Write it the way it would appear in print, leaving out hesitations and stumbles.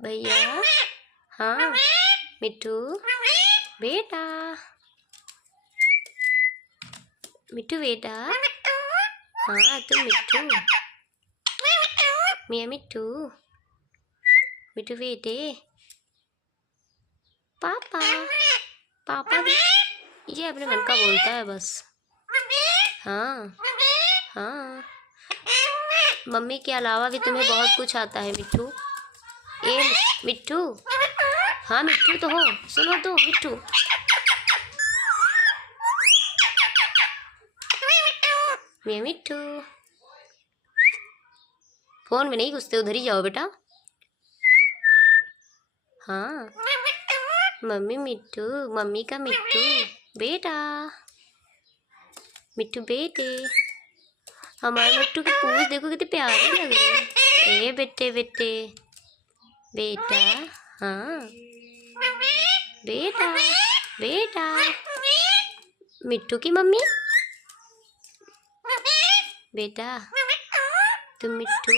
भैया। हाँ मिट्टू बेटा, मिट्टू बेटा। हाँ तुम मिट्टू, मियाँ मिट्टू, मिट्टू बेटे। पापा, पापा भी ये अपने मन का बोलता है बस। हाँ हाँ, मम्मी के अलावा भी तुम्हें बहुत कुछ आता है मिट्टू। ए मिट्टू। हाँ मिट्टू तो हो, सुनो तो मिट्टू। मैं मिट्टू, फोन में नहीं घुसते, उधर ही जाओ बेटा। हाँ मम्मी मिट्टू, मम्मी का मिट्टू बेटा, मिट्टू बेटे। हमारे मिट्टू की पूंछ देखो कितनी प्यारी लग रही है। ए बेटे बेटे बेटा। हाँ बेटा बेटा, मिट्टू की मम्मी बेटा, तुम मिट्टू।